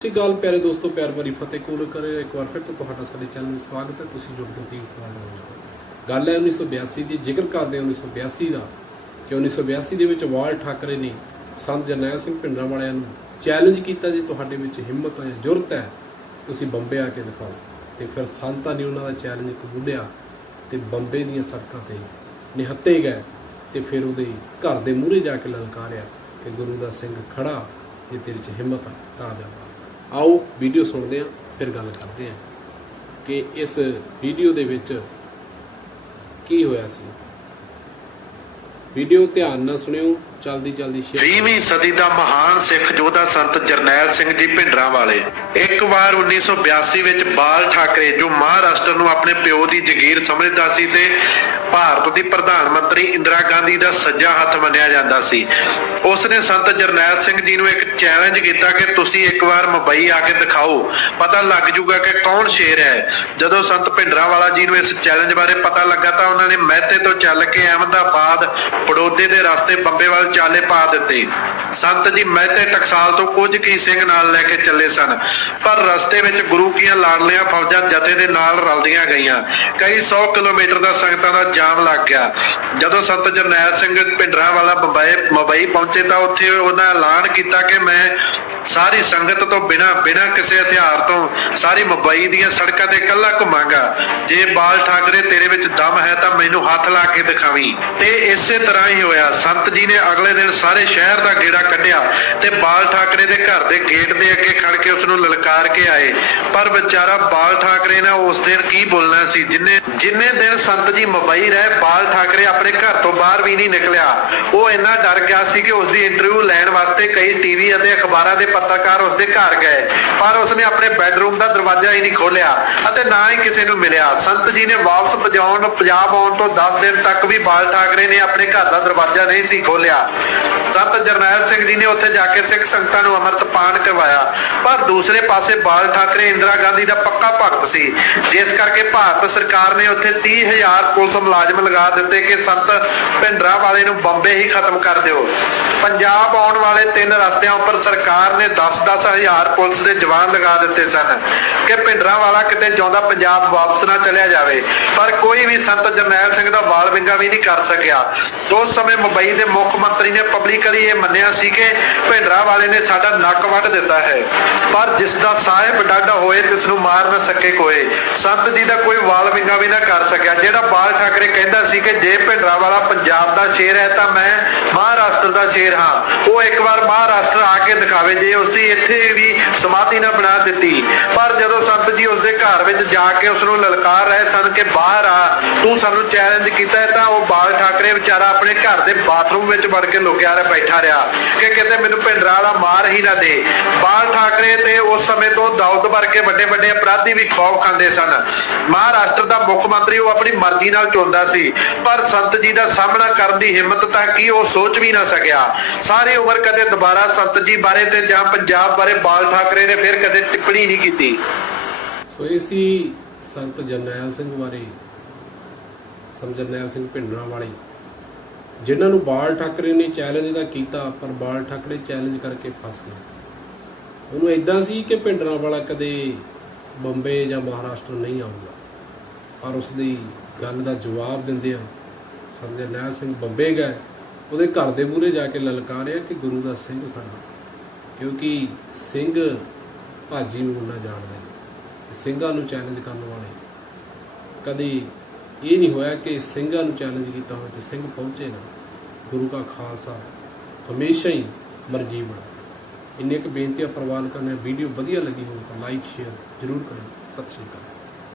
ਸਤਿ ਸ਼੍ਰੀ ਅਕਾਲ ਪਿਆਰੇ ਦੋਸਤੋ, ਪਿਆਰ ਭਰੀ ਫਤਿਹ ਕੋਲ ਕਰੇ ਇੱਕ ਵਾਰ ਫਿਰ ਤੋਂ ਤੁਹਾਡਾ ਸਾਡੇ ਚੈਨਲ ਵਿੱਚ ਸਵਾਗਤ ਹੈ। ਤੁਸੀਂ ਜੁੜ ਗਏ ਤੀਰਥ ਵਾਲੇ ਹੋ ਗੱਲ ਹੈ 1982 ਦੀ। ਜ਼ਿਕਰ ਕਰਦੇ ਹਾਂ 1982 ਦਾ ਕਿ 1982 ਦੇ ਵਿੱਚ ਵਾਲ ਠਾਕਰੇ ਨੇ, ਸੰਤ ਜਰਨੈਲ ਸਿੰਘ ਭਿੰਡਰਾਂ ਵਾਲਿਆਂ ਨੂੰ ਚੈਲੰਜ ਕੀਤਾ ਜੇ, ਤੁਹਾਡੇ ਵਿੱਚ ਹਿੰਮਤ ਹੈ ਜੁਰਤ ਹੈ, ਤੁਸੀਂ ਬੰਬੇ ਆ ਕੇ ਦਿਖਾਓ। ਤੇ ਫਿਰ ਸੰਤਾਂ ਨੇ ਉਹਨਾਂ ਦਾ ਚੈਲੰਜ ਕਬੂਲਿਆ ਤੇ ਬੰਬੇ ਦੀਆਂ ਸੜਕਾਂ ਤੇ ਨਿਹੱਤੇ ਗਏ ਤੇ ਫਿਰ ਉਹਦੇ ਘਰ ਦੇ ਮੂਹਰੇ ਜਾ ਕੇ ਲਲਕਾਰਿਆ ਕਿ ਗੁਰੂ ਦਾ ਸਿੰਘ ਖੜਾ ਜੇ ਤੇਰੇ 'ਚ ਹਿੰਮਤ ਆ, ਤਾਂ ਜਾ। ਆਓ ਵੀਡੀਓ ਸੁਣਦੇ ਹਾਂ, ਫਿਰ ਗੱਲ ਕਰਦੇ ਹਾਂ ਕਿ ਇਸ ਵੀਡੀਓ ਦੇ ਵਿੱਚ ਕੀ ਹੋਇਆ ਸੀ। ਵੀਡੀਓ ਧਿਆਨ ਨਾਲ ਸੁਣਿਓ ਚਲਦੀ ਚਲਦੀ ਸ਼ੇਅਰ 20ਵੀਂ ਸਦੀ ਦਾ ਮਹਾਨ ਸਿੱਖ ਯੋਧਾ ਸੰਤ ਜਰਨੈਲ ਸਿੰਘ ਜੀ ਭਿੰਡਰਾਂ ਵਾਲੇ ਇੱਕ ਵਾਰ 1982 ਵਿੱਚ ਬਾਲ ਠਾਕਰੇ ਜੋ ਮਹਾਰਾਸ਼ਟਰ ਨੂੰ ਆਪਣੇ ਪਿਓ ਦੀ ਜ਼ਗੀਰ ਸਮਝਦਾ ਸੀ ਤੇ ਭਾਰਤ ਦੀ ਪ੍ਰਧਾਨ ਮੰਤਰੀ ਇੰਦਰਾ ਗਾਂਧੀ ਦਾ ਸੱਜਾ ਹੱਥ ਮੰਨਿਆ ਜਾਂਦਾ ਸੀ। ਉਸ ਨੇ ਸੰਤ ਜਰਨੈਲ ਸਿੰਘ ਜੀ ਨੂੰ ਇੱਕ ਚੈਲੰਜ ਕੀਤਾ ਕਿ ਤੁਸੀਂ ਇੱਕ ਵਾਰ ਮੁੰਬਈ ਆ ਕੇ ਦਿਖਾਓ। ਪਤਾ ਲੱਗ ਜੂਗਾ ਕਿ ਕੌਣ ਸ਼ੇਰ ਹੈ। ਜਦੋਂ ਸੰਤ ਭਿੰਡਰਾਂ ਵਾਲਾ ਜੀ ਨੂੰ ਇਸ ਚੈਲੰਜ ਬਾਰੇ ਪਤਾ ਲੱਗਾ ਤਾਂ ਉਹਨਾਂ ਨੇ ਮਹਿਤੇ ਤੋਂ ਚੱਲ ਕੇ ਅਹਿਮਦਾਬਾਦ ਬੜੌਦੇ ਦੇ ਰਸਤੇ ਬੰਬੇ ਵੱਲ ਚਾਲੇ ਪਾ ਦਿੱਤੇ। ਸੰਤ ਜੀ ਮਹਿਤੇ ਟਕਸਾਲ ਤੋਂ ਕੁਝ ਕੀ ਸਿੰਘ ਨਾਲ ਲੈ ਕੇ ਚੱਲੇ ਸਨ, ਪਰ ਰਸਤੇ ਵਿੱਚ ਗੁਰੂ ਕੀਆਂ ਲਾਡਲੀਆਂ ਫੌਜਾਂ ਜਥੇ ਦੇ ਨਾਲ ਰਲਦੀਆਂ ਗਈਆਂ। ਕਈ 100 ਕਿਲੋਮੀਟਰ ਦਾ ਸੰਗਤਾਂ ਦਾ ਜਾਮ ਲੱਗ ਗਿਆ। ਜਦੋਂ ਸੰਤ ਜਰਨੈਲ ਸਿੰਘ ਭਿੰਡਰਾਂ ਵਾਲਾ ਬੰਬਈ ਮੁੰਬਈ ਪਹੁੰਚੇ ਤਾਂ ਉੱਥੇ ਉਹਨਾਂ ਐਲਾਨ ਕੀਤਾ ਕਿ ਮੈਂ ਸਾਰੀ ਸੰਗਤ ਤੋਂ ਬਿਨਾ ਬਿਨਾ ਕਿਸੇ ਹਥਿਆਰ ਤੋਂ ਸਾਰੀ ਮੁੰਬਈ ਦੀਆਂ ਸੜਕਾਂ ਤੇ ਇਕੱਲਾ ਘੁੰਮਾਂਗਾ। ਜੇ ਬਾਲ ਠਾਕਰੇ ਤੇਰੇ ਵਿੱਚ ਦਮ ਹੈ ਤਾਂ ਮੈਨੂੰ ਹੱਥ ਲਾ ਕੇ ਦਿਖਾਵੀਂ। ਤੇ ਇਸੇ ਤਰ੍ਹਾਂ ਹੀ ਹੋਇਆ। ਸੰਤ ਜੀ ਨੇ ਅਗਲੇ ਦਿਨ ਸਾਰੇ ਸ਼ਹਿਰ ਦਾ ਗੇੜਾ ਕੱਢਿਆ ਤੇ ਬਾਲ ਠਾਕਰੇ ਦੇ ਘਰ ਦੇ ਗੇਟ ਦੇ ਅੱਗੇ ਖੜ ਕੇ ਉਸ ਨੂੰ ਲਲਕਾਰ ਕੇ ਆਏ। ਪਰ ਵਿਚਾਰਾ ਬਾਲ ਠਾਕਰੇ ਨੇ ਉਸ ਦਿਨ ਕੀ ਬੋਲਣਾ ਸੀ? ਜਿੰਨੇ ਜਿੰਨੇ ਦਿਨ ਸੰਤ ਜੀ ਮੁੰਬਈ ਰਹੇ, ਬਾਲ ਠਾਕਰੇ ਆਪਣੇ ਘਰ ਤੋਂ ਬਾਹਰ ਵੀ ਨਹੀਂ ਨਿਕਲਿਆ। ਉਹ ਇੰਨਾ ਡਰ ਗਿਆ ਸੀ ਕਿ ਉਸ ਦੀ ਇੰਟਰਵਿਊ ਲੈਣ ਵਾਸਤੇ ਕਈ ਟੀਵੀ ਅਤੇ ਅਖਬਾਰਾਂ ਦੇ ਪੱਤਰਕਾਰ ਉਸ ਦੇ ਘਰ ਗਏ। ਪਰ ਉਸਨੇ ਆਪਣੇ ਬੈੱਡਰੂਮ ਦਾ ਦਰਵਾਜ਼ਾ ਹੀ ਨਹੀਂ ਖੋਲ੍ਹਿਆ ਅਤੇ ਨਾ ਹੀ ਕਿਸੇ ਨੂੰ ਮਿਲਿਆ। ਸੰਤ ਜੀ ਨੇ ਵਾਪਸ ਪਜਾਉਣ ਪੰਜਾਬ ਆਉਣ ਤੋਂ 10 ਦਿਨ ਤੱਕ ਵੀ ਬਾਲ ਠਾਕਰੇ ਨੇ ਆਪਣੇ ਘਰ ਦਾ ਦਰਵਾਜ਼ਾ ਨਹੀਂ ਸੀ ਖੋਲ੍ਹਿਆ। ਸੰਤ ਜਰਨੈਲ ਸਿੰਘ ਜੀ ਨੇ ਉੱਥੇ ਜਾ ਕੇ ਸਿੱਖ ਸੰਗਤਾਂ ਨੂੰ ਅੰਮ੍ਰਿਤ ਪਾਨ ਕਰਵਾਇਆ, ਪਰ ਦੂਸਰੇ ਪਾਸੇ ਬਾਲ ਠਾਕਰੇ ਇੰਦਰਾ ਗਾਂਧੀ ਦਾ ਪੱਕਾ ਭਗਤ ਸੀ। ਜਿਸ ਕਰਕੇ ਭਾਰਤ ਸਰਕਾਰ ਨੇ ਉੱਥੇ 30000 ਪੁਲਿਸ ਮੁਲਾਜ਼ਮ ਲਗਾ ਦਿੱਤੇ ਕਿ ਸੰਤ ਭਿੰਡਰਾ ਵਾਲੇ ਨੂੰ ਬੰਬੇ ਹੀ ਖਤਮ ਕਰ ਦਿਓ। ਪੰਜਾਬ ਆਉਣ ਵਾਲੇ ਤਿੰਨ ਰਸਤਿਆਂ ਉੱਪਰ ਸਰਕਾਰ ਨੇ 10-10 ਹਜ਼ਾਰ ਪੁਲਿਸ ਦੇ ਜਵਾਨ ਲਗਾ ਦਿੱਤੇ ਸਨ ਕਿ ਭਿੰਡਰਾ ਵਾਲਾ ਕਿਤੇ ਜਾਂਦਾ ਪੰਜਾਬ ਵਾਪਸ ਨਾ ਚਲਿਆ ਜਾਵੇ। ਪਰ ਕੋਈ ਵੀ ਸੰਤ ਜਰਨੈਲ ਸਿੰਘ ਦਾ ਵਾਲ ਵਿੰਗਾ ਵੀ ਨਹੀਂ ਕਰ ਸਕਿਆ। ਉਸ ਸਮੇਂ ਮੁੰਬਈ ਦੇ ਮੁੱਖ ਮੰਤਰੀ ਨੇ ਪਬਲਿਕਲੀ ਇਹ ਮੰਨਿਆ ਸੀ ਕਿ ਭਿੰਡਰਾ ਵਾਲੇ ਨੇ ਸਾਡਾ ਨੱਕ ਵੱਢ ਦਿੱਤਾ ਹੈ। ਪਰ ਜਿਸ ਦਾ ਸਾਹਿਬ ਡਾਡਾ ਹੋਏ ਤਿਸ ਨੂੰ ਮਾਰ ਨਾ ਸਕੇ ਕੋਏ ਸੰਤ ਜੀ ਦਾ ਕੋਈ ਵਾਲ ਵਿੰਗਾ ਵੀ ਨਾ ਕਰ ਸਕਿਆ। ਜਿਹੜਾ ਬਾਲ ਠਾਕਰੇ ਕਹਿੰਦਾ ਸੀ ਕਿ ਜੇ ਭਿੰਡਰਾ ਵਾਲਾ ਪੰਜਾਬ ਦਾ ਸ਼ੇਰ ਹੈ, ਤਾਂ ਮੈਂ ਮਹਾਰਾਸ਼ਟਰ ਦਾ ਸ਼ੇਰ ਹਾਂ। ਉਹ ਇੱਕ ਵਾਰ ਮਹਾਰਾਸ਼ਟਰ ਆ ਕੇ ਦਿਖਾਵੇ ਜੇ ਉਸ ਦੀ ਇੱਥੇ ਵੀ ਸਮਾਧੀ ਨਾ ਬਣਾ ਦਿੱਤੀ। ਪਰ ਜਦੋਂ ਸੰਤ ਜੀ ਉਸ ਦੇ ਘਰ ਵਿੱਚ ਜਾ ਕੇ ਉਸ ਨੂੰ ਲਲਕਾਰ ਰਹੇ ਸਨ ਕਿ ਬਾਹਰ ਆ, ਤੂੰ ਸਾਨੂੰ ਚੈਲੰਜ ਕੀਤਾ ਤਾਂ ਉਹ ਬਾਲ ਠਾਕਰੇ ਵਿਚਾਰਾ ਆਪਣੇ ਘਰ ਦੇ ਬਾਥਰੂਮ ਵਿੱਚ ਵੜ ਕੇ ਲੁਕਿਆ ਰਿਹਾ ਬੈਠਾ ਰਿਹਾ ਕਿ ਕਿਤੇ ਮੈਨੂੰ ਭਿੰਡਰਾ ਵਾਲਾ ਮਾਰ ਹੀ ਨਾ ਦੇ। ਬਾਲ ਠਾਕਰੇ ਤੇ ਉਸ ਸਮੇਂ ਤੋਂ ਦਾਊਦ ਵਰਗੇ ਵੱਡੇ ਵੱਡੇ ਅਪਰਾਧੀ ਵੀ ਖੌਫ ਖਾਂਦੇ ਸਨ। ਮਹਾਰਾਸ਼ਟਰ ਦਾ ਮੁੱਖ ਮੰਤਰੀ ਉਹ ਆਪਣੀ ਮਰਜ਼ੀ ਨਾਲ ਚੁਣਦਾ ਸੀ। ਪਰ ਸੰਤ ਜੀ ਦਾ ਸਾਹਮਣਾ ਕਰਨ ਦੀ ਹਿੰਮਤ ਤਾਂ ਕੀ ਉਹ ਸੋਚ ਵੀ ਨਾ ਸਕਿਆ। ਸਾਰੀ ਉਮਰ ਕਦੇ ਦੁਬਾਰਾ ਸੰਤ ਜੀ ਬਾਰੇ ਤੇ ਜਾਂ ਪੰਜਾਬ ਬਾਰੇ ਬਾਲ ਠਾਕਰੇ ਨੇ ਫਿਰ ਕਦੇ ਟਿੱਪਣੀ ਨਹੀਂ ਕੀਤੀ। ਸੋ ਇਹ ਸੀ ਸੰਤ ਜਰਨੈਲ ਸਿੰਘ ਬਾਰੇ, ਸੰਤ ਜਰਨੈਲ ਸਿੰਘ ਭਿੰਡਰਾਂ ਵਾਲੇ ਜਿਨ੍ਹਾਂ ਨੂੰ ਬਾਲ ਠਾਕਰੇ ਨੇ ਚੈਲੰਜ ਦਾ ਕੀਤਾ, ਪਰ ਬਾਲ ਠਾਕਰੇ ਚੈਲੰਜ ਕਰਕੇ ਫਸ ਗਏ। ਉਹਨੂੰ ਇਦਾਂ ਸੀ ਕਿ ਭਿੰਡਰਾਂ ਵਾਲਾ ਕਦੇ ਬੰਬੇ ਜਾਂ ਮਹਾਰਾਸ਼ਟਰ ਨਹੀਂ ਆਊਗਾ। ਪਰ ਉਸ ਦੀ ਗੱਲ ਦਾ ਜਵਾਬ ਦਿੰਦੇ ਆ ਸੰਤ ਜਰਨੈਲ ਸਿੰਘ ਬੰਬੇ ਗਏ। ਉਹਦੇ ਘਰ ਦੇ ਮੂਹਰੇ ਜਾ ਕੇ ਲਲਕਾਰਿਆ ਕਿ ਗੁਰੂ ਦਾ ਸਿੰਘ ਖੜਾ। ਕਿਉਂਕਿ ਸਿੰਘ ਭਾਜੀ ਨੂੰ ਨਾ ਜਾਣਦੇ ਨੇ ਸਿੰਘਾਂ ਨੂੰ ਚੈਲੰਜ ਕਰਨ ਵਾਲੇ ਕਦੀ ਇਹ ਨਹੀਂ ਹੋਇਆ ਕਿ ਸਿੰਘਾਂ ਨੂੰ ਚੈਲੰਜ ਕੀਤਾ ਹੋਵੇ ਤੇ ਸਿੰਘ ਪਹੁੰਚੇ ਨਾ। ਗੁਰੂ ਦਾ ਖਾਲਸਾ, ਹਮੇਸ਼ਾ ਹੀ ਮਰਜ਼ੀ ਬਣਾ। ਇੰਨੇ ਕੁ ਬੇਨਤੀਆਂ ਪ੍ਰਵਾਨ ਕਰਨੇ ਵੀਡੀਓ ਵਧੀਆ ਲੱਗੀ ਹੋਵੇ ਤਾਂ ਲਾਈਕ ਸ਼ੇਅਰ ਜ਼ਰੂਰ ਕਰੋ ਸਤਿ ਸ਼੍ਰੀ ਅਕਾਲ।